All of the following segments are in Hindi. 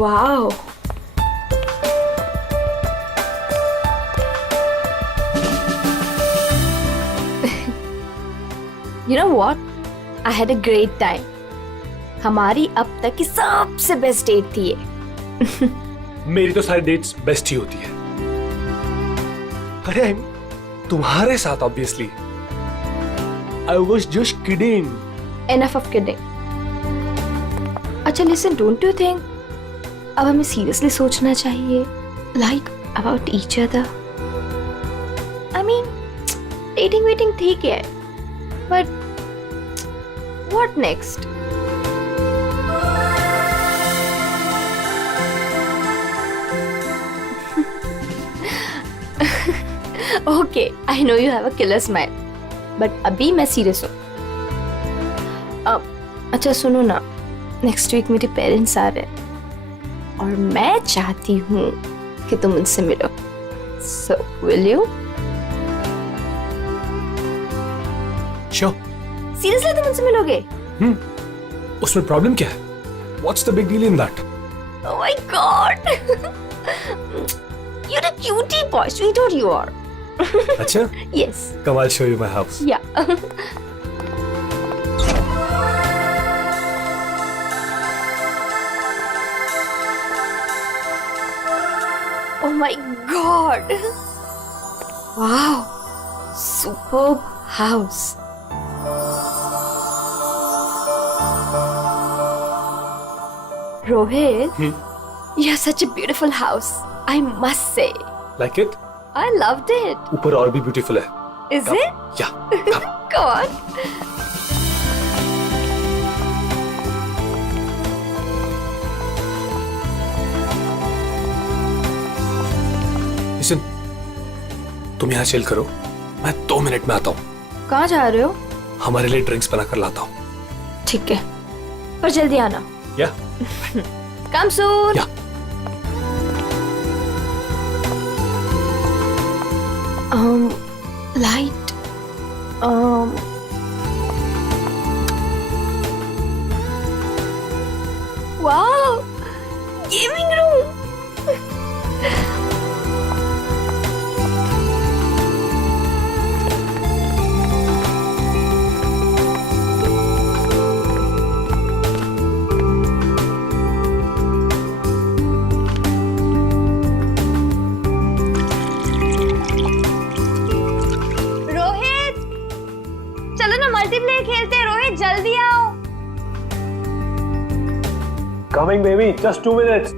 Wow. You know what? I had a great time. हमारी अब तक की सबसे बेस्ट डेट थी ये. मेरी तो सारी डेट्स बेस्ट ही होती है. अरे तुम्हारे साथ obviously. I was just kidding. Enough of kidding. अच्छा listen, don't you think अब हमें seriously सोचना चाहिए like about each other? I mean, dating ठीक है, but what next? Okay, I know you have a killer smile, but अभी मैं सीरियस हूँ. अच्छा सुनो ना, नेक्स्ट वीक मेरे पेरेंट्स आ रहे हैं और मैं चाहती हूँ कि तुम उनसे मिलो. So will you? Sure. Seriously तुम उनसे मिलोगे? उसमें प्रॉब्लम क्या है? What's the big deal in that? Oh my God! You're a cutie boy, sweetheart you are. अच्छा? Yes. Come, I'll show you my house. Yeah. Oh my God! Wow! Superb house. Rohit, you have such a beautiful house. I must say. Like it? I loved it. ऊपर और भी ब्यूटीफुल है. Is it? Yeah. Come. Go on. Listen, तुम यहाँ चिल करो. मैं 2 मिनट में आता हूँ. कहाँ जा रहे हो? हमारे लिए ड्रिंक्स बनाकर लाता हूँ. ठीक है, पर जल्दी आना. Yeah? Come soon. Yeah. Light. Wow, gaming room. Rohit, चलो ना मल्टीप्लेयर खेलते हैं. रोहित जल्दी आओ. Coming, baby. Just 2 minutes.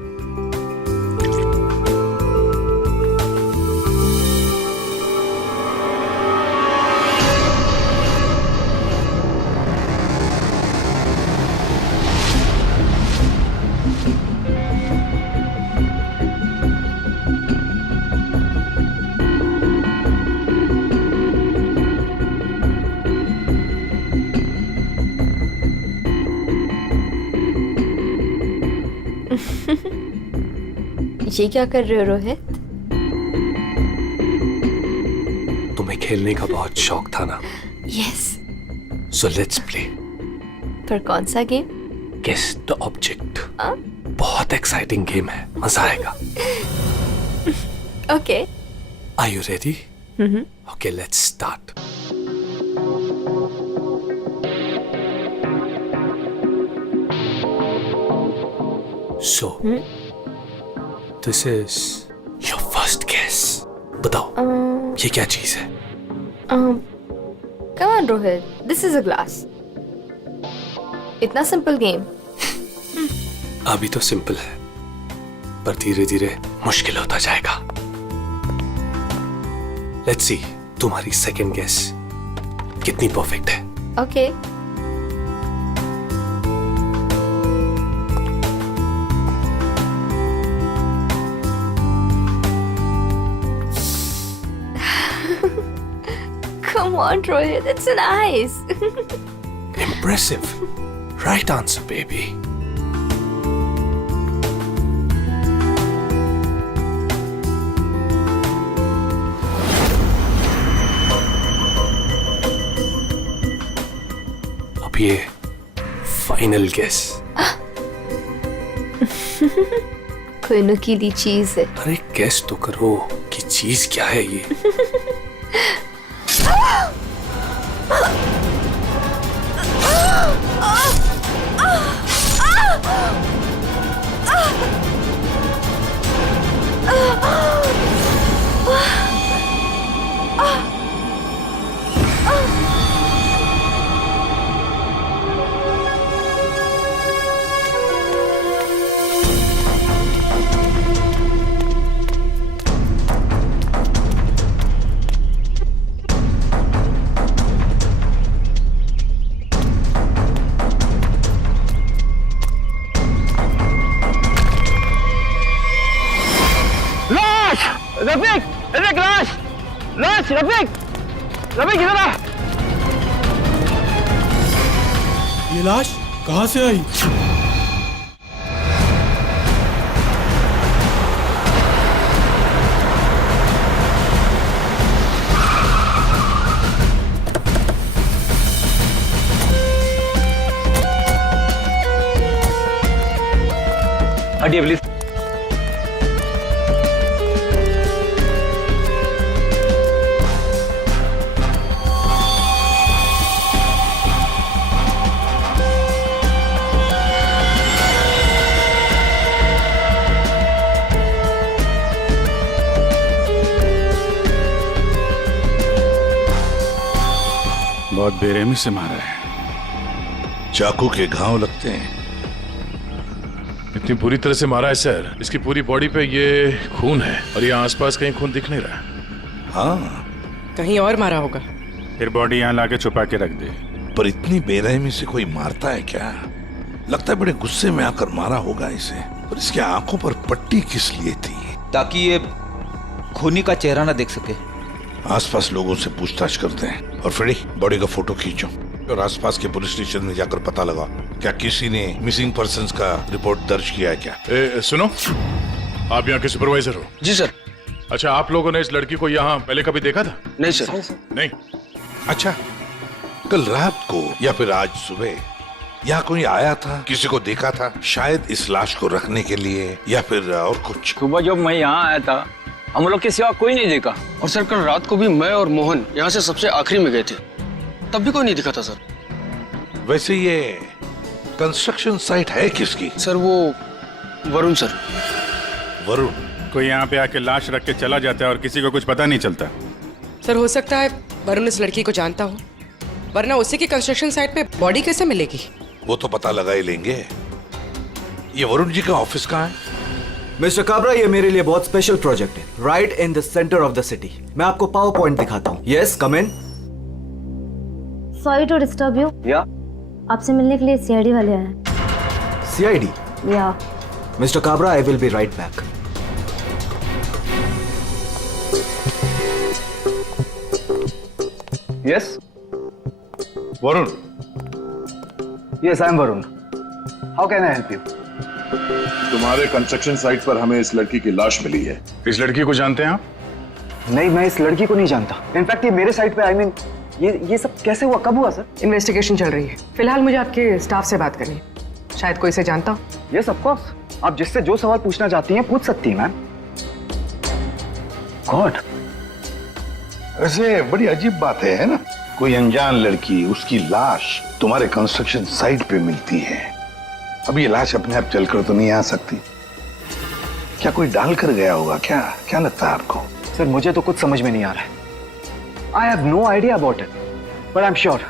ये क्या कर रहे हो रोहित? तुम्हें खेलने का बहुत शौक था ना? यस. So let's play. पर कौन सा गेम? Guess the object. बहुत एक्साइटिंग गेम है. मजा आएगा. Okay. Are you ready? Okay, let's start. So, this is your first guess. बताओ, ये क्या चीज है? Come on Rohit, this is a glass. इतना सिंपल गेम. अभी तो सिंपल है, पर धीरे धीरे मुश्किल होता जाएगा. Let's see, तुम्हारी सेकंड गेस कितनी परफेक्ट है. Okay. Come on, Rohit, it's nice. Impressive. Right answer, baby. अब ये फाइनल गेस. कोई नुकीली चीज है। अरे गेस तो करो कि चीज क्या है ये। रफीक, रफीक लाश, लाश, रफीक, रफीक इधर आ। ये लाश कहाँ से आई? हटिए प्लीज। बहुत बेरहमी से मारा है। चाकू के घाव लगते हैं। इतनी बुरी तरह से मारा है सर, इसकी पूरी बॉडी पे ये खून है और यहाँ आसपास कहीं खून दिख नहीं रहा। हाँ, कहीं और मारा होगा। फिर बॉडी यहाँ लाके छुपा के रख दे। पर इतनी बेरहमी से कोई मारता है क्या? लगता है बड़े गुस्से में आकर मारा होगा इसे। और इसकी आंखों पर पट्टी किस लिए थी? ताकि ये खूनी का चेहरा ना देख सके। आसपास लोगों से पूछताछ करते हैं। और फ्रेडी, बॉडी का फोटो खींचो और आसपास के पुलिस स्टेशन में जाकर पता लगा क्या किसी ने मिसिंग पर्संस का रिपोर्ट दर्ज किया है क्या? सुनो, आप यहाँ के सुपरवाइजर हो? जी सर। अच्छा, आप लोगों ने इस लड़की को यहाँ पहले कभी देखा था? नहीं सर। नहीं। अच्छा, कल रात को या फिर आज सुबह यहाँ कोई आया था? किसी को देखा था? शायद इस लाश को रखने के लिए या फिर और कुछ? सुबह जब मैं यहाँ आया था हम लोग के सिवा कोई नहीं देखा। और सर कल रात को भी मैं और मोहन यहाँ से सबसे आखिरी में गए थे, तब भी कोई नहीं दिखा था सर। वैसे ये कंस्ट्रक्शन साइट है किसकी? सर वो वरुण सर। वरुण? कोई यहाँ पे आके लाश रख के चला जाता है और किसी को कुछ पता नहीं चलता। सर हो सकता है वरुण इस लड़की को जानता हो, वरना उसी की कंस्ट्रक्शन साइट पे बॉडी कैसे मिलेगी? वो तो पता लगा ही लेंगे। ये वरुण जी का ऑफिस कहाँ है? मिस्टर काबरा, ये मेरे लिए बहुत स्पेशल प्रोजेक्ट है, right in the centre of the city. मैं आपको पावर पॉइंट दिखाता हूँ। Yes, come in. Sorry to disturb you. या आपसे मिलने के लिए सीआईडी वाले आए हैं। सीआईडी? या mister Kabra, I will be right back. Yes Varun? Yes I am Varun. How can I help you? तुम्हारे कंस्ट्रक्शन साइट पर हमें इस लड़की की लाश मिली है। इस लड़की को जानते हैं आप? नहीं, मैं इस लड़की को नहीं जानता। इनफैक्ट ये मेरे साइट पे, आई मीन ये सब कैसे हुआ, कब हुआ सर? इन्वेस्टिगेशन चल रही है। फिलहाल मुझे आपके स्टाफ से बात करनी है। शायद कोई इसे जानता हो। यस ऑफ कोर्स, आप जिससे जो सवाल पूछना चाहती हैं पूछ सकती हैं मैम। गॉड, वैसे बड़ी अजीब बात है ना? कोई अनजान लड़की, उसकी लाश तुम्हारे कंस्ट्रक्शन साइट पे मिलती है। अब ये लाश अपने आप चलकर तो नहीं आ सकती। क्या कोई डाल कर गया होगा क्या? क्या लगता है आपको? सर मुझे तो कुछ समझ में नहीं आ रहा है। I have no idea about it, but I am sure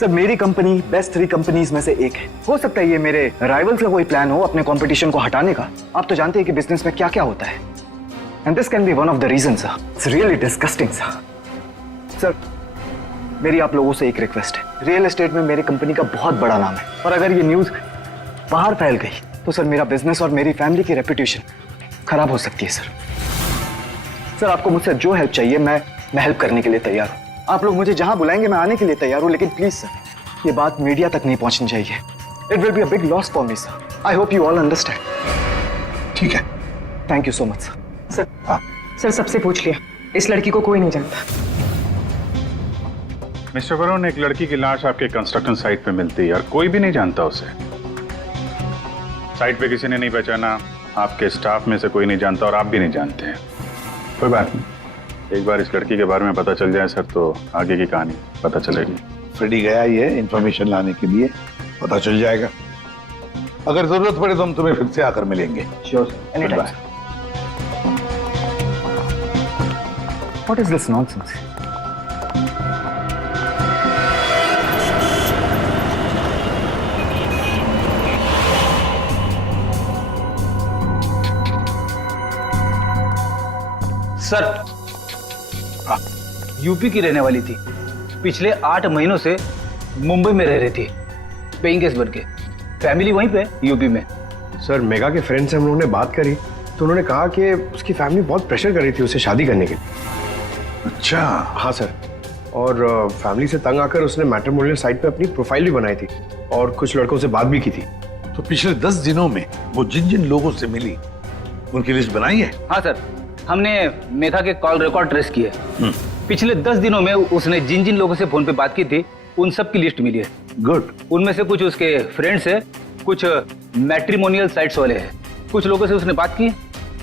sir मेरी कंपनी बेस्ट 3 कंपनीज में से एक है। हो सकता है ये मेरे राइवल्स का कोई प्लान हो अपने कंपटीशन को हटाने का। आप तो जानते हैं कि बिजनेस में क्या क्या होता है, and this can be one of the reason sir. It's really disgusting sir. मेरी आप लोगों से एक रिक्वेस्ट है। रियल एस्टेट में मेरी कंपनी का बहुत बड़ा नाम है, और अगर ये न्यूज बाहर फैल गई तो सर मेरा बिजनेस और मेरी फैमिली की रेपुटेशन खराब हो सकती है सर। आपको मुझसे जो हेल्प चाहिए मैं हेल्प करने के लिए तैयार हूँ। आप लोग मुझे जहां बुलाएंगे मैं आने के लिए तैयार हूँ, लेकिन प्लीज सर ये बात मीडिया तक नहीं पहुंचनी चाहिए। It will be a big loss for me sir. I hope you all understand. ठीक है, thank you so much sir. Sir सबसे पूछ लिया, इस लड़की को कोई नहीं जानता। मिस्टर वरुण, एक लड़की की लाश आपके कंस्ट्रक्शन साइट पे मिलती है और कोई भी नहीं जानता उसे। साइट पे किसी ने नहीं पहचाना, आपके स्टाफ में से कोई नहीं जानता और आप भी नहीं जानते हैं। कोई बात नहीं, एक बार इस लड़की के बारे में पता चल जाए सर तो आगे की कहानी पता चलेगी। फ्रेडी गया ही है इंफॉर्मेशन लाने के लिए, पता चल जाएगा। अगर जरूरत पड़े तो हम तुम्हें फिर से आकर मिलेंगे। Sure, any time. What is this nonsense? Sir, UP की रहने वाली थी, पिछले 8 महीनों से मुंबई में रह रही थी, पेइंग गेस्ट बन के। फैमिली वहीं पे यूपी में। सर, मेगा के फ्रेंड से हम लोगों ने बात करी तो उन्होंने कहा कि उसकी फैमिली बहुत प्रेशर कर रही थी उसे शादी करने के लिए। अच्छा। हाँ सर, और फैमिली से तंग आकर उसने मैट्रिमोनियल साइट पे अपनी प्रोफाइल भी बनाई थी और कुछ लड़कों से बात भी की थी। तो पिछले 10 दिनों में वो जिन जिन लोगों से मिली उनकी लिस्ट बनाई है? हाँ सर, हमने मेघा के कॉल रिकॉर्ड ट्रेस किए। पिछले 10 दिनों में उसने जिन जिन लोगों से फोन पे बात की थी उन सब की लिस्ट मिली है। गुड। उनमें से कुछ उसके फ्रेंड्स है, कुछ मैट्रिमोनियल साइट्स वाले हैं। कुछ लोगों से उसने बात की,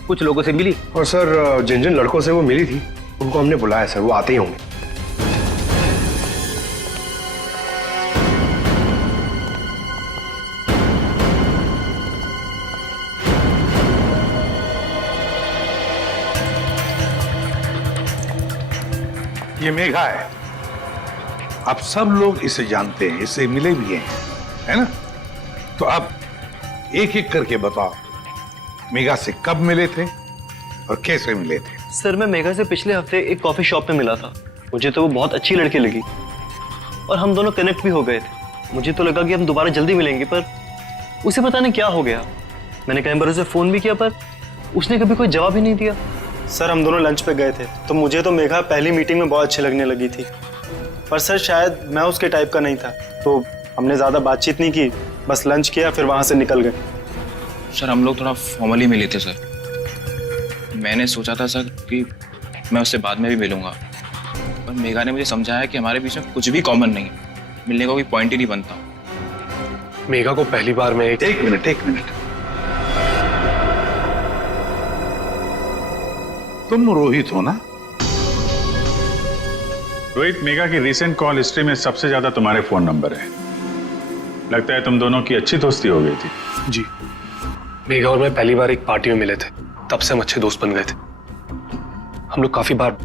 कुछ लोगों से मिली। और सर, जिन जिन लड़कों से वो मिली थी उनको हमने बुलाया सर, वो आते ही होंगे। ये मेघा है, आप सब लोग इसे जानते हैं, इससे मिले भी हैं, है ना? तो आप एक एक करके बताओ, मेघा से कब मिले थे और कैसे मिले थे? सर, मैं मेघा से पिछले हफ्ते एक कॉफी शॉप में मिला था। मुझे तो वो बहुत अच्छी लड़की लगी और हम दोनों कनेक्ट भी हो गए थे। मुझे तो लगा कि हम दोबारा जल्दी मिलेंगे, पर उसे पता नहीं क्या हो गया। मैंने कई बार उसे फोन भी किया पर उसने कभी कोई जवाब ही नहीं दिया। सर, हम दोनों लंच पे गए थे तो मुझे तो मेघा पहली मीटिंग में बहुत अच्छी लगने लगी थी, पर सर शायद मैं उसके टाइप का नहीं था, तो हमने ज़्यादा बातचीत नहीं की, बस लंच किया फिर वहाँ से निकल गए। सर, हम लोग थोड़ा फॉर्मली मिले थे सर। मैंने सोचा था सर कि मैं उससे बाद में भी मिलूंगा, पर मेघा ने मुझे समझाया कि हमारे बीच में कुछ भी कॉमन नहीं है, मिलने का कोई पॉइंट ही नहीं बनता। मेघा को पहली बार में एक मिनट। तुम रोहित हो ना? रोहित, मेघा की रिसेंट कॉल हिस्ट्री में सबसे ज्यादा तुम्हारे फोन नंबर है। लगता है तुम दोनों की अच्छी दोस्ती हो गई थी। जी, मेघा और मैं पहली बार एक पार्टी में मिले थे, तब से हम अच्छे दोस्त बन गए थे। हम लोग काफी बार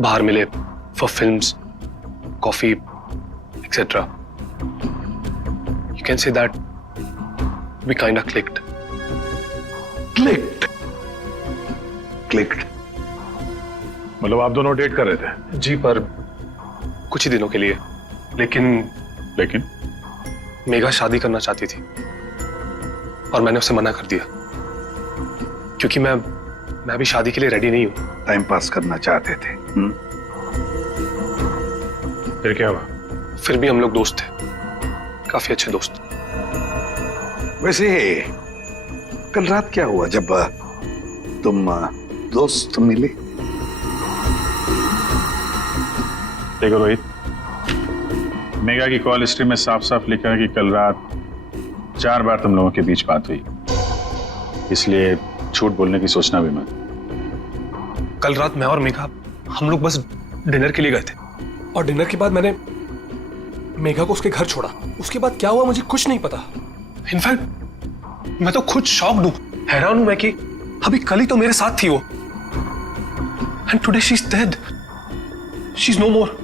बाहर मिले for films, coffee etcetera. You can say that we kind of clicked. मतलब आप दोनों डेट कर रहे थे? जी, पर कुछ ही दिनों के लिए। लेकिन मेघा शादी करना चाहती थी और मैंने उसे मना कर दिया, क्योंकि मैं भी शादी के लिए रेडी नहीं हूं। टाइम पास करना चाहते थे। फिर क्या हुआ? फिर भी हम लोग दोस्त थे, काफी अच्छे दोस्त। वैसे कल रात क्या हुआ जब तुम दोस्त मिले? देखो रोहित, मेघा की कॉल हिस्ट्री में साफ साफ लिखा है कि कल रात 4 बार तुम लोगों के बीच बात हुई, इसलिए झूठ बोलने की सोचना भी मत। कल रात मैं और मेघा हम लोग बस डिनर के लिए गए थे, और डिनर के बाद मैंने मेघा को उसके घर छोड़ा। उसके बाद क्या हुआ मुझे कुछ नहीं पता। इनफैक्ट मैं तो खुद शॉक्ड हूं, हैरान हूं मैं कि अभी कल ही तो मेरे साथ थी वो, and today she is dead, she is no more.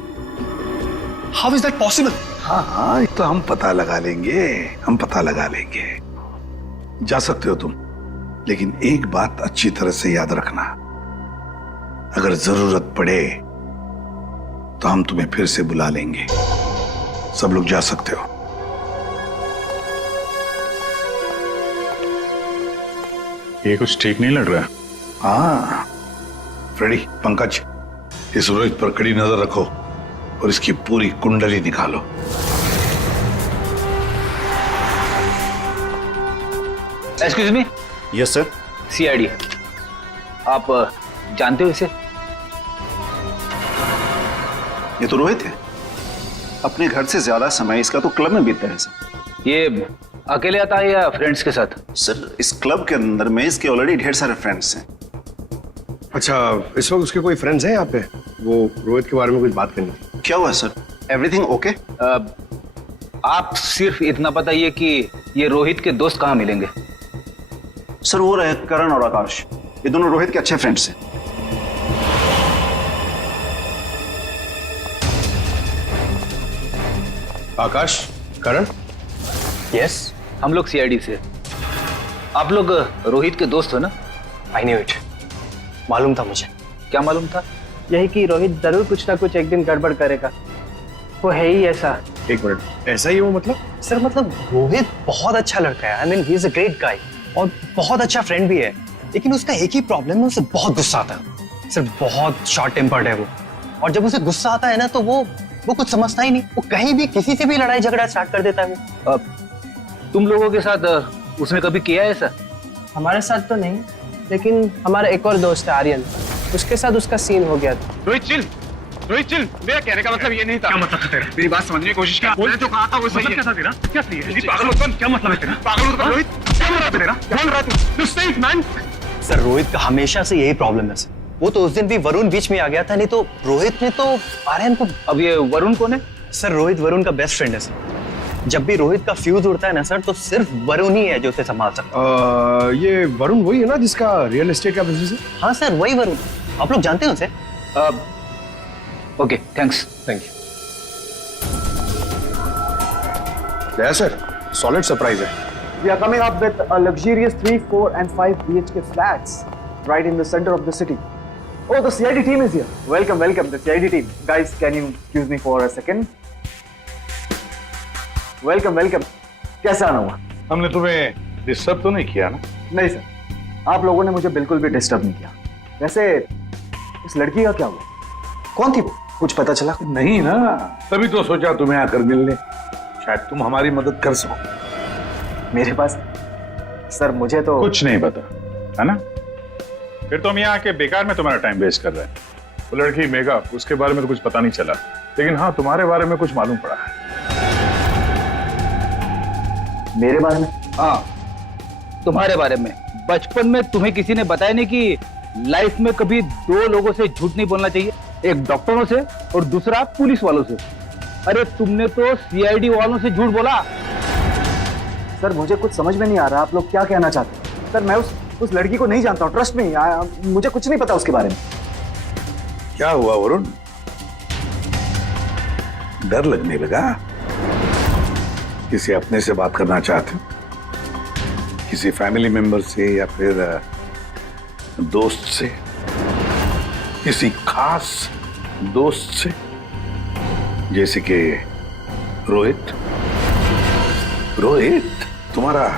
How is that possible? हाँ, ये तो हम पता लगा लेंगे। जा सकते हो तुम, लेकिन एक बात अच्छी तरह से याद रखना, अगर जरूरत पड़े तो हम तुम्हें फिर से बुला लेंगे। सब लोग जा सकते हो। ये कुछ ठीक नहीं लग रहा। हाँ, फ्रेडी, पंकज, इस रोहित पर कड़ी नजर रखो और इसकी पूरी कुंडली निकालो। Excuse me. Yes sir. CID, आप जानते हो इसे? ये तो रोहित है, अपने घर से ज्यादा समय इसका तो क्लब में बीतता है सर। ये अकेले आता है या फ्रेंड्स के साथ? सर इस क्लब के अंदर में इसके ऑलरेडी ढेर सारे फ्रेंड्स हैं। अच्छा, इस वक्त उसके कोई फ्रेंड्स हैं यहाँ पे? वो रोहित के बारे में कुछ बात करनी थी। क्या हुआ सर? Everything okay? आप सिर्फ इतना बताइए कि ये रोहित के दोस्त कहाँ मिलेंगे? सर वो रहे करण और आकाश, ये दोनों रोहित के अच्छे फ्रेंड्स हैं। आकाश, करण? यस, हम लोग सीआईडी से। आप लोग रोहित के दोस्त हो ना? आई न्यू इट, मालूम था मुझे। क्या मालूम था? यही कि रोहित जरूर कुछ ना कुछ एक दिन गड़बड़ करेगा, वो है ही ऐसा। एक मिनट, ऐसा ही वो मतलब? सर मतलब रोहित बहुत अच्छा लड़का है, I mean he is a great guy और बहुत अच्छा फ्रेंड भी है, लेकिन उसका एक ही प्रॉब्लम है, उसे बहुत गुस्सा आता है। सर बहुत शॉर्ट टेम्पर्ड है वो, और जब उसे गुस्सा आता है ना तो वो कुछ समझता ही नहीं, वो कहीं भी किसी से भी लड़ाई झगड़ा स्टार्ट कर देता है वो। तुम लोगों के साथ उसने कभी किया है ऐसा? हमारे साथ तो नहीं, लेकिन हमारा एक और दोस्त है आर्यन, उसके साथ उसका सीन हो गया था। रोहित चिल, मेरा कहने का मतलब ये नहीं था। क्या मतलब था तेरा? मेरी बात समझने की कोशिश कर। मैंने जो कहा था वो सही है। क्या था तेरा? क्या सही है? पागल मत बन, क्या मतलब है तेरा? पागल मत बन रोहित, क्या बोल रहा है तेरा? बोल रहा तू? Just say it, man. Sir Rohit का हमेशा से यही प्रॉब्लम है सर, वो तो उस दिन भी वरुण बीच में आ गया था, नहीं तो रोहित ने तो आर्यन को। अब ये वरुण कौन है? सर रोहित वरुण का बेस्ट फ्रेंड है सर, जब भी रोहित का फ्यूज उड़ता है ना सर तो सिर्फ वरुण ही है जो उसे संभाल सकता है। ये वरुण वही है ना जिसका रियल एस्टेट का बिजनेस है? हाँ सर वही वरुण, आप लोग जानते हैं उसे? Okay, thanks. Thank you. क्या सर, सॉलिड सरप्राइज है। We are coming up with a luxurious 3, 4 and 5 BHK flats right in the center of the city. Oh, the CID team is here. Welcome, the CID team. Guys, can you excuse me for a second? Welcome. कैसा आना हुआ? हमने तुम्हें डिस्टर्ब तो नहीं किया ना? नहीं सर, आप लोगों ने मुझे बिल्कुल भी डिस्टर्ब नहीं किया। वैसे इस लड़की का क्या हुआ? कौन थी वो? कुछ पता चला? नहीं ना, तभी तो सोचा तुम्हें आकर मिलने, शायद तुम हमारी मदद कर सको। मेरे पास सर मुझे तो कुछ नहीं पता है ना? फिर तो हम यहाँ आके बेकार में तुम्हारा टाइम वेस्ट कर रहे हैं। वो लड़की मेगा, उसके बारे में तो कुछ पता नहीं चला, लेकिन हाँ तुम्हारे बारे में कुछ मालूम पड़ा है। मेरे बारे में? हाँ, तुम्हारे बारे में। बचपन में तुम्हें किसी ने बताया नहीं कि लाइफ में कभी दो लोगों से झूठ नहीं बोलना चाहिए, एक डॉक्टरों से और दूसरा पुलिस वालों से। अरे तुमने तो सीआईडी वालों से झूठ बोला। सर मुझे कुछ समझ में नहीं आ रहा, आप लोग क्या कहना चाहते हैं? सर मैं उस लड़की को नहीं जानता हूँ, ट्रस्ट मी, मुझे कुछ नहीं पता उसके बारे में। क्या हुआ वरुण, डर लगने लगा? किसी अपने से बात करना चाहते हो? किसी फैमिली मेंबर से या फिर दोस्त से? किसी खास दोस्त से, जैसे कि रोहित? तुम्हारा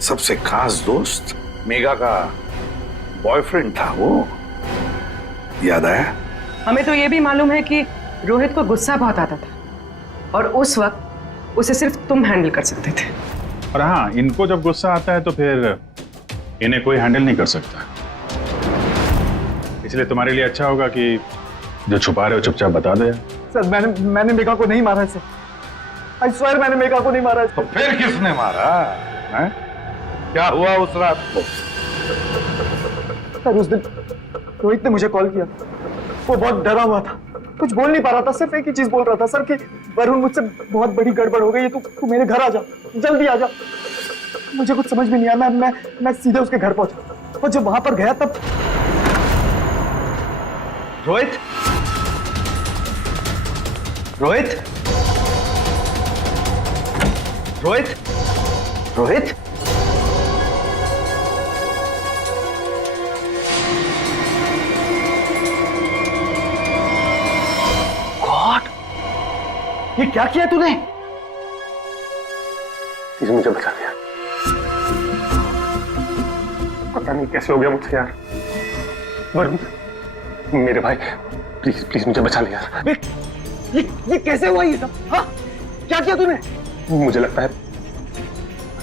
सबसे खास दोस्त मेगा का बॉयफ्रेंड था वो, याद आया? हमें तो ये भी मालूम है कि रोहित को गुस्सा बहुत आता था और उस वक्त उसे सिर्फ तुम हैंडल कर सकते थे। और हाँ, इनको जब गुस्सा आता है तो फिर इन्हें कोई हैंडल नहीं कर सकता, इसलिए तुम्हारे लिए अच्छा होगा कि जो छुपा रहे हो चुपचाप बता दो। सर मैंने मेगा को नहीं मारा इसे, आई स्वेयर मैंने मेगा को नहीं मारा इसे। तो फिर किसने मारा है? क्या हुआ उस रात को? सर उस दिन रोहित ने मुझे कॉल किया, वो बहुत डरा हुआ था, कुछ बोल नहीं पा रहा था, सिर्फ एक ही चीज बोल रहा था, सर कि वरुण मुझसे बहुत बड़ी गड़बड़ हो गई है, तू मेरे घर आ जा, जल्दी आ जा। मुझे कुछ समझ में नहीं आया, मैं सीधे उसके घर पहुंचा और जब वहां पर गया तब रोहित रोहित रोहित रोहित गॉड, ये क्या किया तूने? प्लीज मुझे बचा दिया, पता नहीं कैसे हो गया मुझसे यार। वरुण मेरे भाई, प्लीज मुझे बचा लिया यार। ये कैसे हुआ ये सब? हाँ, क्या किया तूने? मुझे लगता है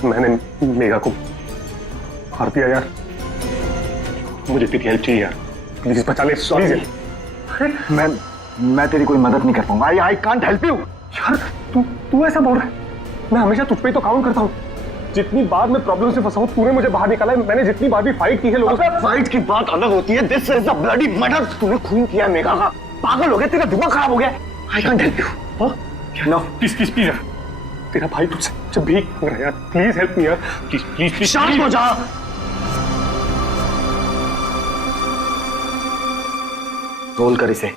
मैंने मेगा को मार दिया यार, मुझे तेरी हेल्प चाहिए यार, प्लीज बचा ले। सॉरी मैं तेरी कोई मदद नहीं कर पाऊंगा, आई कांट हेल्प यू। यार तू ऐसा बोल रहा है? मैं हमेशा तुझ पे ही तो काउंट करता हूँ। जितनी बार मैं प्रॉब्लम से फंसा हूं तूने मुझे बाहर निकाला है। मैंने जितनी बार भी फाइट की है लोगों से। फाइट की बात अलग होती है, this is the bloody murder. तूने खून किया मेघा का, पागल हो गया, तेरा दिमाग खराब हो गया। I can't help you. No please please please, तेरा भाई तुझसे भीख मांग रहा है यार, प्लीज हेल्प मी यार, प्लीज प्लीज प्लीज। शांत हो जा। रोल कर इसे।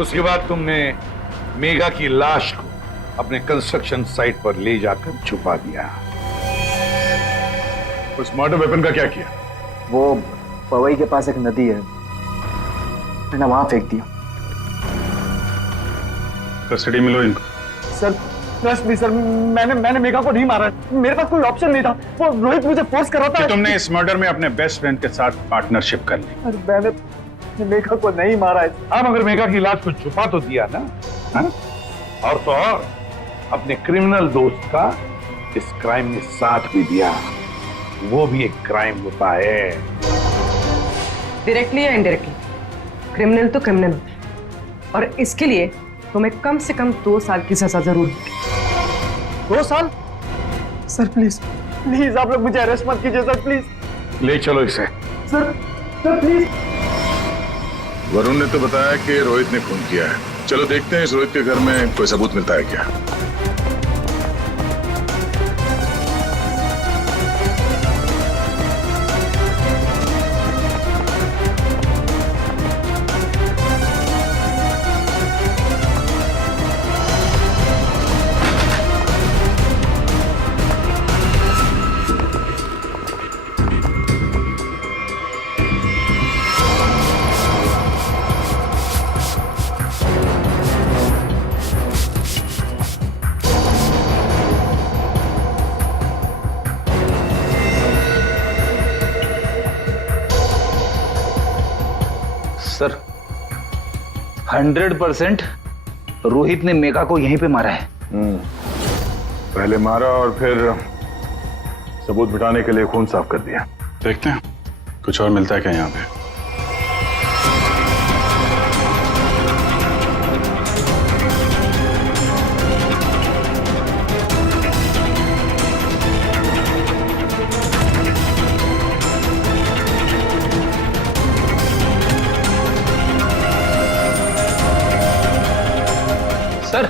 उसके बाद तुमने मेघा की लाश को अपने कंस्ट्रक्शन साइट पर ले जाकर छुपा दिया। उस मर्डर वेपन का क्या किया? वो पवई के पास एक नदी है, मैंने वहां फेंक दिया। कस्टडी में लो इनको। सर ट्रस्ट मी सर, मैंने मेघा को नहीं मारा, मेरे पास कोई ऑप्शन नहीं था। वो रोहित मुझे फोर्स कर रहा था। तुमने इस मर्डर में अपने बेस्ट फ्रेंड के साथ पार्टनरशिप कर ली। अरे मैंने मेघा को नहीं मारा है। अब अगर मेघा की लाश को छुपा तो दिया ना, हा? और तो और अपने क्रिमिनल दोस्त का इस क्राइम में साथ भी दिया। वो भी एक क्राइम होता है। डायरेक्टली या इनडायरेक्टली, क्रिमिनल तो क्रिमिनल होता है, और इसके लिए तुम्हें कम से कम 2 साल की सजा जरूर मिलेगी। 2 साल? सर प्लीज प्लीज आप लोग मुझे अरेस्ट मत कीजिए सर, प्लीज। ले चलो इसे। Sir please. वरुण ने तो बताया कि रोहित ने खून किया है। चलो देखते हैं इस रोहित के घर में कोई सबूत मिलता है क्या। सर 100% रोहित ने मेघा को यहीं पे मारा है। पहले मारा और फिर सबूत मिटाने के लिए खून साफ कर दिया। देखते हैं कुछ और मिलता है क्या यहाँ पे। सर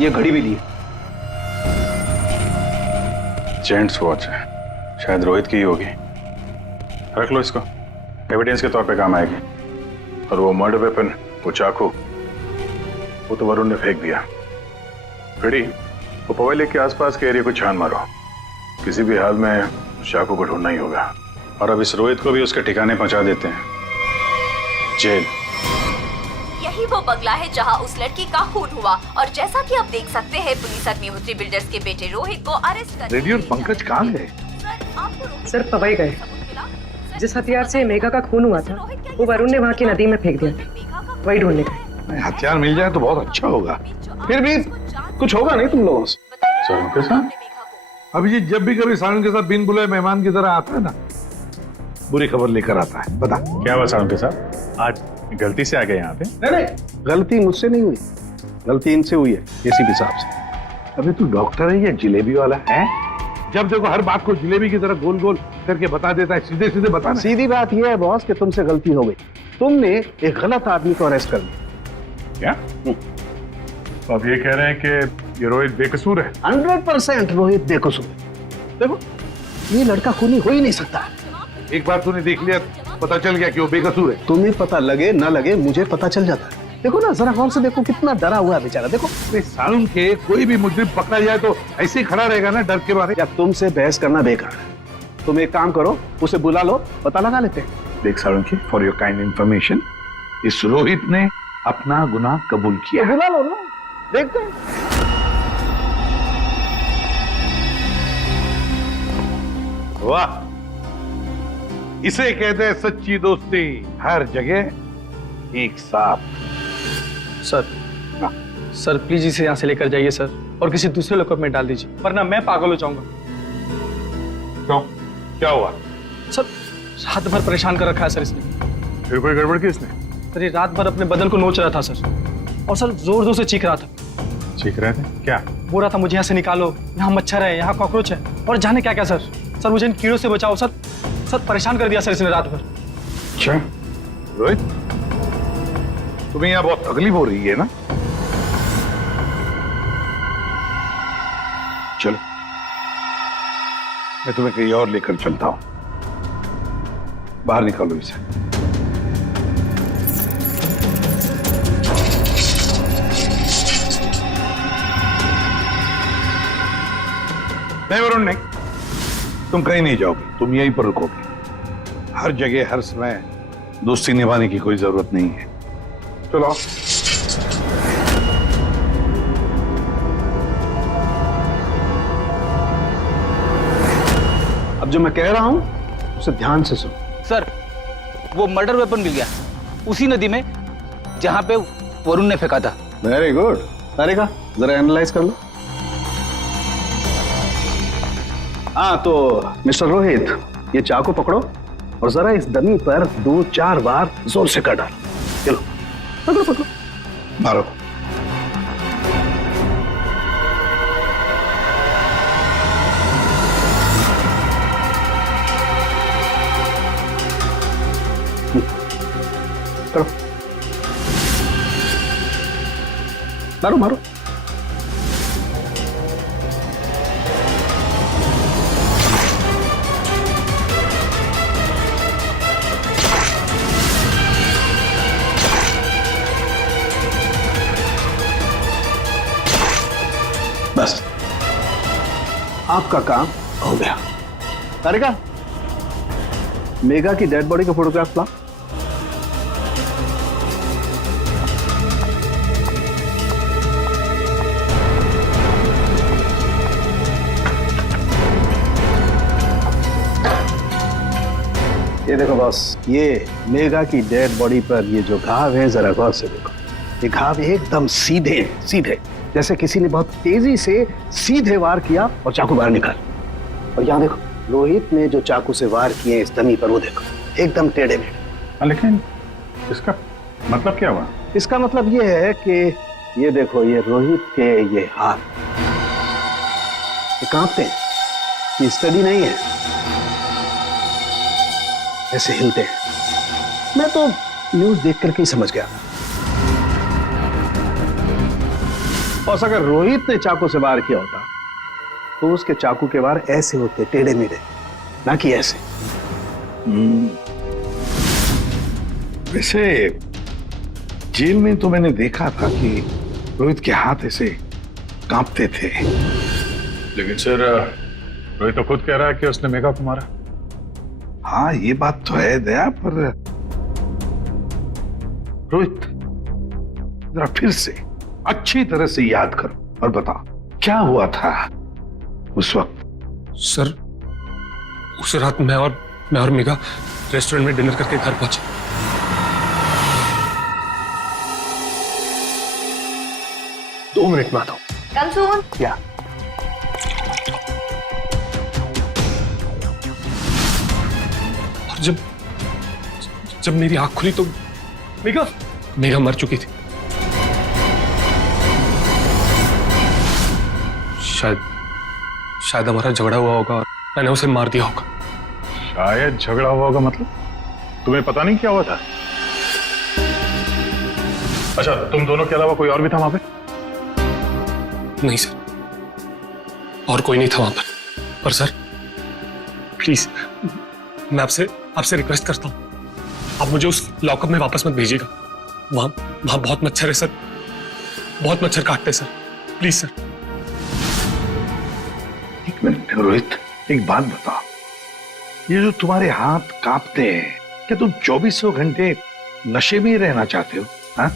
ये घड़ी भी ली है। जेंट्स वॉच है, शायद रोहित की ही होगी। रख लो इसको, एविडेंस के तौर पे काम आएगी। और वो मर्डर वेपन, वो चाकू, वो तो वरुण ने फेंक दिया। फिर वो पवई लेक के आसपास के एरिया को छान मारो। किसी भी हाल में चाकू को ढूंढना ही होगा। और अब इस रोहित को भी उसके ठिकाने पहुंचा देते हैं, जेल। यही वो बंगला है जहां उस लड़की का खून हुआ, और जैसा कि आप देख सकते हैं पुलिस अग्निहोत्री बिल्डर्स के बेटे रोहित को अरेस्ट कर। रेडियो पंकज कहाँ गए? सर पवई गए। जिस हथियार से मेघा का खून हुआ था वो वरुण ने वहाँ की नदी में फेंक दिया, वही ढूंढने गए। हथियार मिल जाए तो बहुत अच्छा होगा। फिर भी कुछ होगा नहीं तुम लोगों से? सर के साथ अभिजीत जब भी कभी सारण के साथ बिन बुलाए मेहमान की तरह आता है ना, बुरी खबर लेकर आता है। बता क्या हुआ सारण के साथ? आज गलती से आ गए यहाँ पे? नहीं, गलती मुझसे नहीं हुई, गलती इनसे हुई है एसीपी साहब से। अबे तू डॉक्टर है या जिलेबी वाला है? जब देखो हर बात को जिलेबी की तरह गोल गोल करके बता देता है। सीधे सीधे बता। सीधी बात यह है बॉस कि तुमसे गलती हो गई। तुमने एक गलत आदमी को अरेस्ट कर लिया। क्या? तो आप ये कह रहे हैं कि ये रोहित बेकसूर है? 100% रोहित बेकसूर है। देखो ये लड़का खूनी हो ही नहीं सकता। एक बार तूने देख लिया, पता चल गया कि वो बेकसूर है। तुम्हें पता लगे ना लगे, मुझे पता चल जाता है। देखो ना जरा गौर से देखो, कितना डरा हुआ है बेचारा। देखो सालून के कोई भी मुजरिम पकड़ा जाए तो ऐसे ही खड़ा रहेगा ना डर के मारे। या तुमसे बहस करना बेकार है। तुम एक काम करो, उसे बुला लो, पता लगा लेते हैं। देख सालून की, फॉर योर काइंड इंफॉर्मेशन, इस रोहित ने अपना गुनाह कबूल किया। बुला लो ना, देखते हैं। वाह, इसे कहते हैं सच्ची दोस्ती। हर जगह एक साथ। सर सर प्लीज इसे यहाँ से लेकर जाइए सर, और किसी दूसरे लॉकअप में डाल दीजिए, वरना मैं पागल हो जाऊंगा। क्यों, क्या हुआ? सर रात भर परेशान कर रखा है सर इसने। फिर कोई गड़बड़ की इसने? सर ये रात भर अपने बदन को नोच रहा था सर, और सर जोर जोर से चीख रहा था। चीख रहे थे क्या? बोल रहा था मुझे यहाँ से निकालो, यहाँ मच्छर है, यहाँ कॉकरोच है, और जाने क्या क्या सर। सर मुझे इन कीड़ों से बचाओ सर। सर परेशान कर दिया सर इसने रात भर। अच्छा रोहित, तुम्हें यहाँ बहुत तकलीफ हो रही है ना? चलो मैं तुम्हें कहीं और लेकर चलता हूं। बाहर निकालो इसे। नहीं वरुण नहीं, तुम कहीं नहीं जाओगे, तुम यहीं पर रुकोगे। हर जगह हर समय दोस्ती निभाने की कोई जरूरत नहीं है। चलो अब जो मैं कह रहा हूं उसे ध्यान से सुनो। सर वो मर्डर वेपन मिल गया उसी नदी में जहां पे वरुण ने फेंका था। Very good. तारिका जरा एनालाइज कर लो। हाँ तो मिस्टर रोहित, ये चाकू पकड़ो और जरा इस डमी पर 2-4 बार जोर से कर डालो। चलो पकड़ो पकड़ो, मारो। करो, मारो मारो। बस आपका काम हो गया। तारिका, मेघा की डेड बॉडी का फोटोग्राफ ला। ये देखो बॉस, ये मेघा की डेड बॉडी पर ये जो घाव है जरा गौर से देखो। ये घाव एकदम सीधे सीधे, जैसे किसी ने बहुत तेजी से सीधे वार किया और चाकू बाहर निकाल। और यहाँ देखो, रोहित ने जो चाकू से वार किए इस डमी पर, वो देखो एकदम टेढ़े मेढ़े। लेकिन इसका मतलब क्या हुआ? इसका मतलब ये है कि ये देखो, ये रोहित के ये हाथ ये कांपते हैं, ये स्टडी नहीं है, ऐसे हिलते हैं। मैं तो न्यूज देख करके ही समझ गया। और अगर रोहित ने चाकू से वार किया होता तो उसके चाकू के वार ऐसे होते, टेढ़े मेढ़े, ना कि ऐसे। वैसे जेल में तो मैंने देखा था कि रोहित के हाथ ऐसे कांपते थे। लेकिन सर रोहित तो खुद कह रहा है कि उसने मेघा को मारा। हाँ ये बात तो है दया, पर रोहित जरा फिर से अच्छी तरह से याद करो और बताओ क्या हुआ था उस वक्त। सर उस रात मैं और मेघा रेस्टोरेंट में डिनर करके घर पहुंचे। दो मिनट में आता हूं। कम सून। क्या? और जब मेरी आंख खुली तो मेघा मर चुकी थी। शायद हमारा झगड़ा हुआ होगा और मैंने उसे मार दिया होगा। शायद झगड़ा हुआ होगा मतलब? तुम्हें पता नहीं क्या हुआ था? अच्छा, तुम दोनों के अलावा कोई और भी था वहां पे? नहीं सर, और कोई नहीं था वहां पर सर प्लीज मैं आपसे रिक्वेस्ट करता हूं, आप मुझे उस लॉकअप में वापस मत भेजिएगा। वहां बहुत मच्छर है सर, बहुत मच्छर काटते हैं सर, प्लीज सर। एक मिनट रोहित, एक बात बताओ, ये जो तुम्हारे हाथ कांपते हैं, क्या तुम 2400 घंटे नशे में ही रहना चाहते हो? हाँ?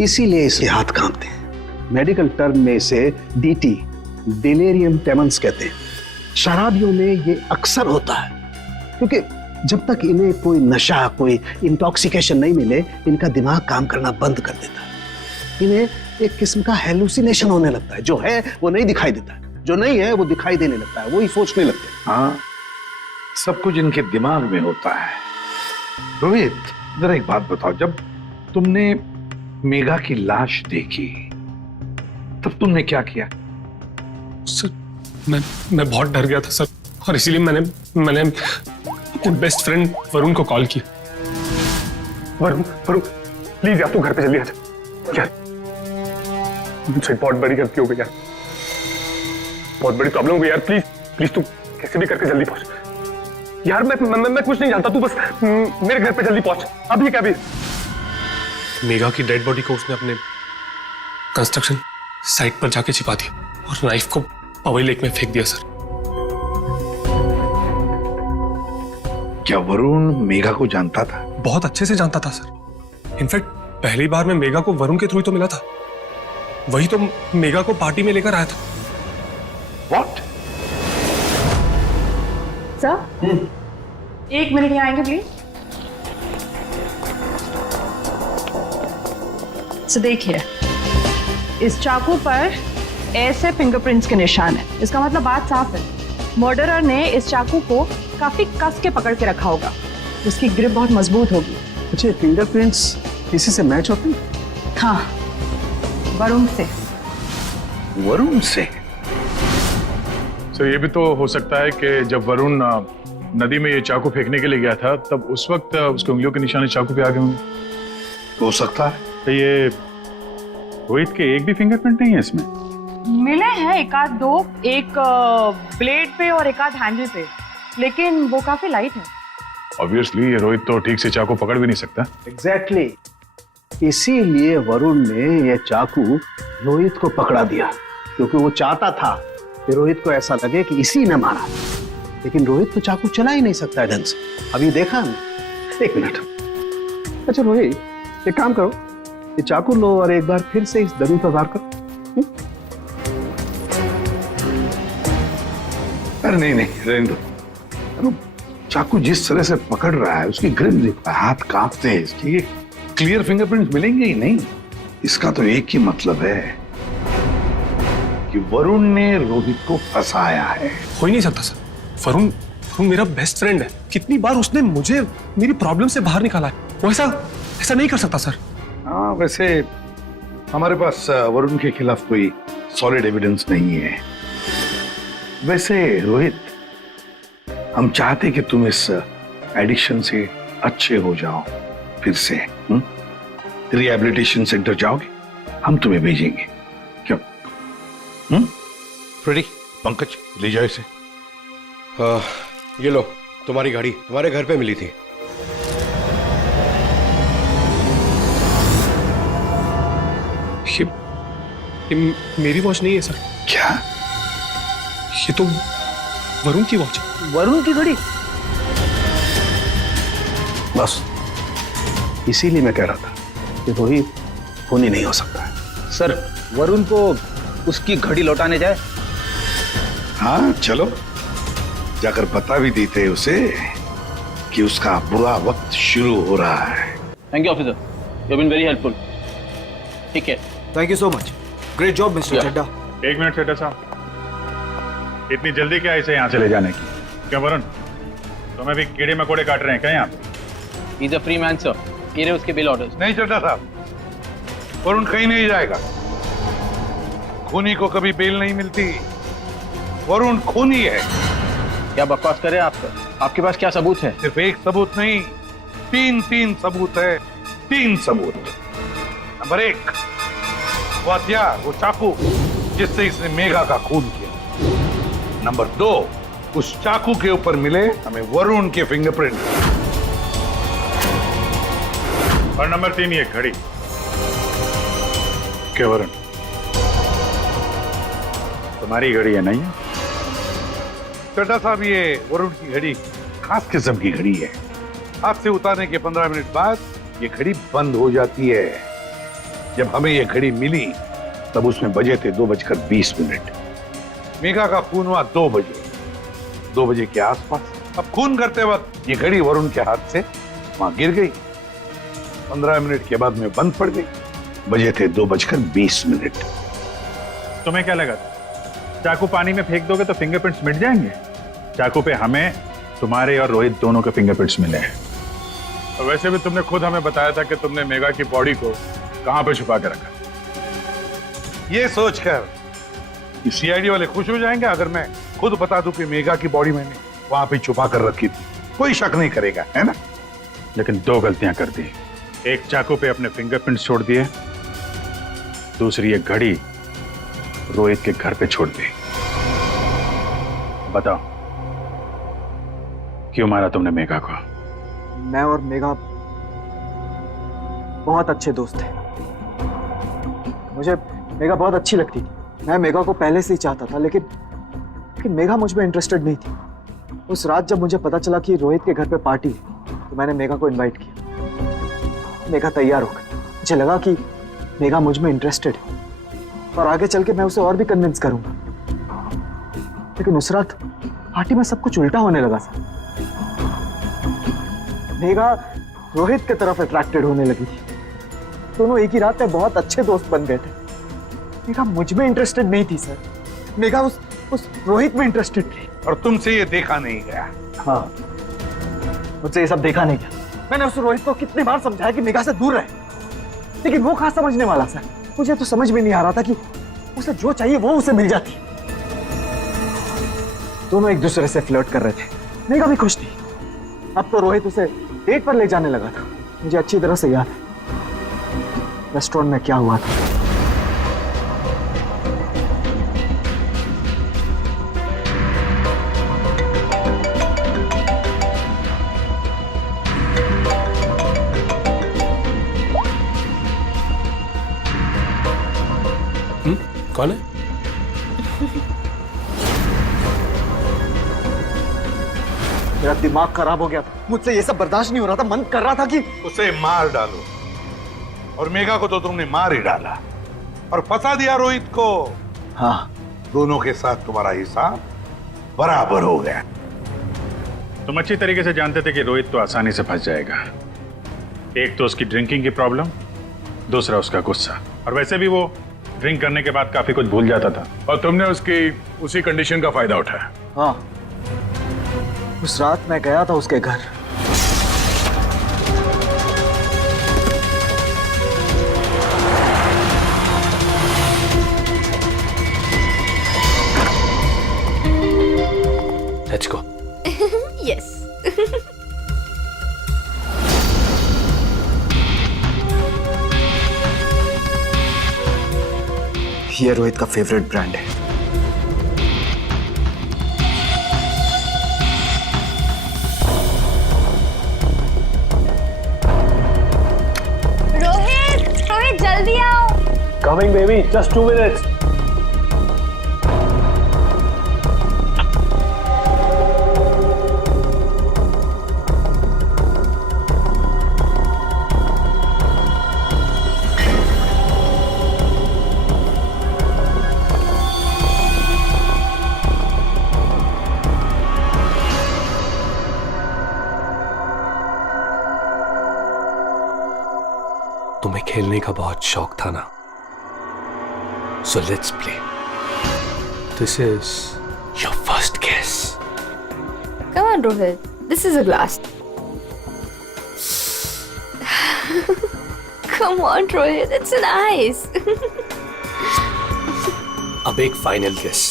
इसीलिए इसके हाथ कांपते हैं। मेडिकल टर्म में इसे डीटी, डिलेरियम ट्रेमेंस कहते हैं। शराबियों में ये अक्सर होता है, क्योंकि जब तक इन्हें कोई नशा, कोई इंटॉक्सिकेशन नहीं मिले, इनका दिमाग काम करना बंद कर देता है। इन्हें एक किस्म का हेलुसिनेशन होने लगता है। जो है वो नहीं दिखाई देता, जो नहीं है वो दिखाई देने लगता है, वो ही सोचने लगते हैं। हाँ, सब कुछ इनके दिमाग में होता है। रोहित, जरा एक बात बताओ, जब तुमने मेघा की लाश देखी तब तुमने क्या किया? सर, मैं बहुत डर गया था सर, और इसीलिए मैंने अपने बेस्ट फ्रेंड वरुण को कॉल किया। वरुण प्लीज यार, तू घर पे जल्दी आ जा यार, मुझसे बहुत बड़ी गलती हो गई यार, बहुत बड़ी प्रॉब्लम हो गई यार। प्लीज तू कैसे भी करके जल्दी पहुंच यार। मैं कुछ नहीं जानता, तू बस मेरे घर पे जल्दी पहुंच, अभी क्या भी। मेघा की डेड बॉडी को उसने अपने कंस्ट्रक्शन साइट पर जाके छिपा दिया और नाइफ को पवई लेक में फेंक दिया सर। क्या वरुण मेघा को जानता था? बहुत अच्छे से जानता था सर। इनफैक्ट पहली बार मैं मेघा को वरुण के थ्रू ही तो मिला था, वही तो मेघा को पार्टी में लेकर आया था। What? सर, 1 मिनट यहाँ आएंगे प्लीज। तो देखिए, इस चाकू पर ऐसे फिंगरप्रिंट्स के निशान है। इसका मतलब बात साफ है, मर्डरर ने इस चाकू को काफी कस के पकड़ के रखा होगा। उसकी ग्रिप बहुत मजबूत होगी। अच्छा, फिंगरप्रिंट्स किसी से मैच होते हैं? हाँ, वरुण से। वरुण से? सर, ये भी तो हो सकता है कि जब वरुण नदी में ये चाकू फेंकने के लिए गया था, तब उस वक्त उसके उंगलियों के निशान चाकू पे आ गए होंगे। हो सकता है। तो ये रोहित के एक भी फिंगरप्रिंट नहीं है इसमें? मिले हैं एक आध दो, एक ब्लेड पे और एक आध हैंडल पे, लेकिन वो काफी लाइट है। ऑब्वियसली ये रोहित तो ठीक से चाकू पकड़ भी नहीं सकता। एग्जैक्टली, इसीलिए वरुण ने यह चाकू रोहित को पकड़ा दिया, क्योंकि वो चाहता था कि रोहित को ऐसा लगे कि इसी ने मारा। लेकिन रोहित तो चाकू चला ही नहीं सकता ढंग से। अभी देखा हमने। 1 मिनट। अच्छा रोहित, एक काम करो, ये चाकू लो और एक बार फिर से इस डमी पर वार करो। अरे नहीं, रहने दो। अरे चाकू जिस तरह से पकड़ रहा है, उसकी ग्रिप देखो, हाथ कांपते हैं इसके, ये क्लियर फिंगरप्रिंट्स मिलेंगे ही नहीं। इसका तो एक ही मतलब है कि वरुण ने रोहित को फंसाया है। हो ही नहीं सकता सर, वरुण मेरा बेस्ट फ्रेंड है। कितनी बार उसने मुझे मेरी प्रॉब्लम से बाहर निकाला है, वो ऐसा नहीं कर सकता सर। हाँ, वैसे हमारे पास वरुण के खिलाफ कोई सॉलिड एविडेंस नहीं है। वैसे रोहित, हम चाहते कि तुम इस एडिक्शन से अच्छे हो जाओ, फिर से रिहैबिलिटेशन सेंटर जाओगे, हम तुम्हें भेजेंगे। क्यों? फ्रेडी, पंकज, ले जाओ इसे। ये लो, तुम्हारी गाड़ी हमारे घर पे मिली थी। ये मेरी वॉच नहीं है सर। क्या? ये तो वरुण की वॉच। वरुण की घड़ी? बस इसीलिए मैं कह रहा था कि रोहित खून ही नहीं हो सकता है। सर, वरुण को उसकी घड़ी लौटाने जाए? हाँ चलो, जाकर बता भी देते उसे कि उसका बुरा वक्त शुरू हो रहा है। Thank you officer, you have been very helpful. ठीक है, thank you so much. Great job mister Chaddha. 1 minute Chaddha साहब, इतनी जल्दी क्या इसे यहाँ चले जाने की? क्यों वरुण, तुम्हें भी कीड़े मकोड़े काट रहे हैं क्या यहाँ पे? He is a free man sir, ये रहे उसके बिल ऑर्डर्स। नहीं चड्ढा साहब, वरुण कहीं नहीं जाएगा। खूनी को कभी बेल नहीं मिलती। वरुण खूनी है। क्या बकवास कर रहे हैं आप सर? आपके पास क्या सबूत है? सिर्फ एक सबूत नहीं, तीन सबूत है। 3 सबूत। नंबर 1, वो हथियार, वो चाकू जिससे इसने मेघा का खून किया। नंबर 2, उस चाकू के ऊपर मिले हमें वरुण के फिंगरप्रिंट। और नंबर 3, ये घड़ी। क्या वरुण, तुम्हारी घड़ी है नहीं? चड्ढा साहब, ये वरुण की घड़ी खास किस्म की घड़ी है। हाथ से उतारने के 15 मिनट बाद ये घड़ी बंद हो जाती है। जब हमें ये घड़ी मिली तब उसमें बजे थे 2:20। मेघा का खून हुआ 2 बजे। 2 बजे के आसपास अब खून करते वक्त ये घड़ी वरुण के हाथ से वहां गिर गई। 15 मिनट के बाद में बंद पड़ गई। बजे थे 2:20। तुम्हें क्या लगा चाकू पानी में फेंक दोगे तो फिंगरप्रिंट्स मिट जाएंगे? चाकू पे हमें, तुम्हारे और रोहित दोनों के फिंगरप्रिंट्स मिले हैं। और वैसे भी तुमने खुद हमें बताया था कि तुमने मेघा की बॉडी को कहां पे छुपा के रखा। ये सोचकर कि सीआईडी वाले खुश हो जाएंगे अगर मैं खुद बता दूं कि मेघा की बॉडी मैंने वहां पे छुपा कर रखी थी, कोई शक नहीं करेगा, है ना? लेकिन 2 गलतियां कर दी। एक चाकू पे अपने फिंगरप्रिंट्स छोड़ दिए, दूसरी एक घड़ी रोहित के घर पे छोड़ दी। बताओ क्यों मारा तुमने मेघा को? मैं और मेघा बहुत अच्छे दोस्त थे। मुझे मेघा बहुत अच्छी लगती थी। मैं मेघा को पहले से ही चाहता था, लेकिन मेघा मुझ में इंटरेस्टेड नहीं थी। उस रात जब मुझे पता चला कि रोहित के घर पे पार्टी है, तो मैंने मेघा को इनवाइट किया। मेघा तैयार हो गई। मुझे लगा कि मेघा मुझ में इंटरेस्टेड है और आगे चल के मैं उसे और भी कन्विंस करूंगा। लेकिन उस रात पार्टी में सब कुछ उल्टा होने लगा सर। मेघा रोहित की तरफ अट्रैक्टेड होने लगी थी। दोनों एक ही रात में बहुत अच्छे दोस्त बन गए थे। मेघा मुझ में इंटरेस्टेड नहीं थी सर। मेघा उस रोहित में इंटरेस्टेड थी। और तुमसे ये देखा नहीं गया। हाँ, मुझसे ये सब देखा नहीं गया। मैंने उस रोहित को कितनी बार समझाया कि मेघा से दूर रहे, लेकिन वो कहाँ समझने वाला सर। मुझे तो समझ में नहीं आ रहा था कि उसे जो चाहिए वो उसे मिल जाती। दोनों एक दूसरे से फ्लर्ट कर रहे थे। मेघा भी खुश थी। अब तो रोहित उसे डेट पर ले जाने लगा था। मुझे अच्छी तरह से याद है रेस्टोरेंट में क्या हुआ था। कौन है? मेरा दिमाग खराब हो गया था। मुझसे ये सब बर्दाश्त नहीं हो रहा था। मन कर रहा था कि उसे मार डालो। और मेघा को तो तुमने मार ही डाला और फंसा दिया रोहित को। हाँ, दोनों के साथ तुम्हारा हिसाब बराबर हो गया। तुम अच्छी तरीके से जानते थे कि रोहित तो आसानी से फंस जाएगा। एक तो उसकी ड्रिंकिंग की प्रॉब्लम, दूसरा उसका गुस्सा। और वैसे भी वो ड्रिंक करने के बाद काफी कुछ भूल जाता था और तुमने उसकी उसी कंडीशन का फायदा उठाया। हाँ, उस रात मैं गया था उसके घर। Let's go. Yes. ये रोहित का फेवरेट ब्रांड है। रोहित जल्दी आओ। Coming baby, just 2 minutes. तुम्हें खेलने का बहुत शौक था ना, so let's play. This is your first kiss. Come on, Rohit. This is a glass. Come on, Rohit. It's nice. अब एक final kiss.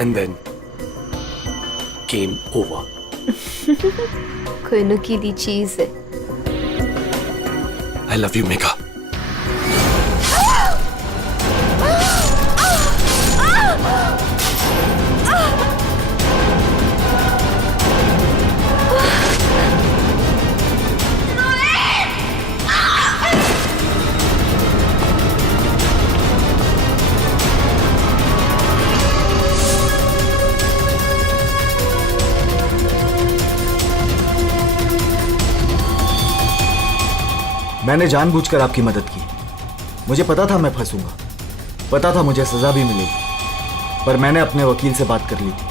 And then game over. कोई नुकीली चीज है। I love you, Megha. मैंने जानबूझकर आपकी मदद की। मुझे पता था मैं फंसूंगा, पता था मुझे सजा भी मिलेगी, पर मैंने अपने वकील से बात कर ली थी।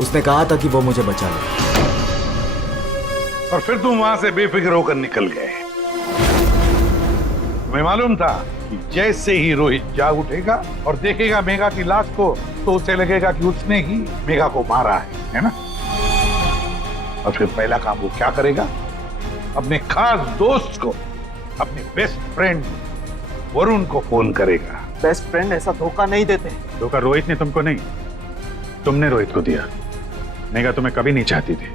उसने कहा था कि वो मुझे बचा ले। और फिर तुम वहां से बेफिक्र होकर निकल गए। तुम्हें मालूम था कि जैसे ही रोहित जाग उठेगा और देखेगा मेघा की लाश को तो उसे लगेगा कि उसने ही मेघा को मारा है ना? और फिर पहला काम वो क्या करेगा? अपने खास दोस्त को, अपने बेस्ट फ्रेंड वरुण को फोन करेगा। बेस्ट फ्रेंड ऐसा धोखा नहीं देते। धोखा रोहित ने तुमको नहीं, तुमने रोहित को दिया। मेघा तुम्हें कभी नहीं चाहती थी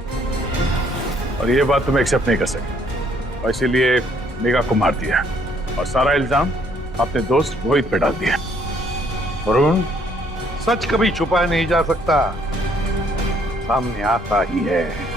और ये बात तुम एक्सेप्ट नहीं कर सके और इसीलिए मेघा को मार दिया और सारा इल्जाम अपने दोस्त रोहित पे डाल दिया। वरुण, सच कभी छुपाया नहीं जा सकता, सामने आता ही है।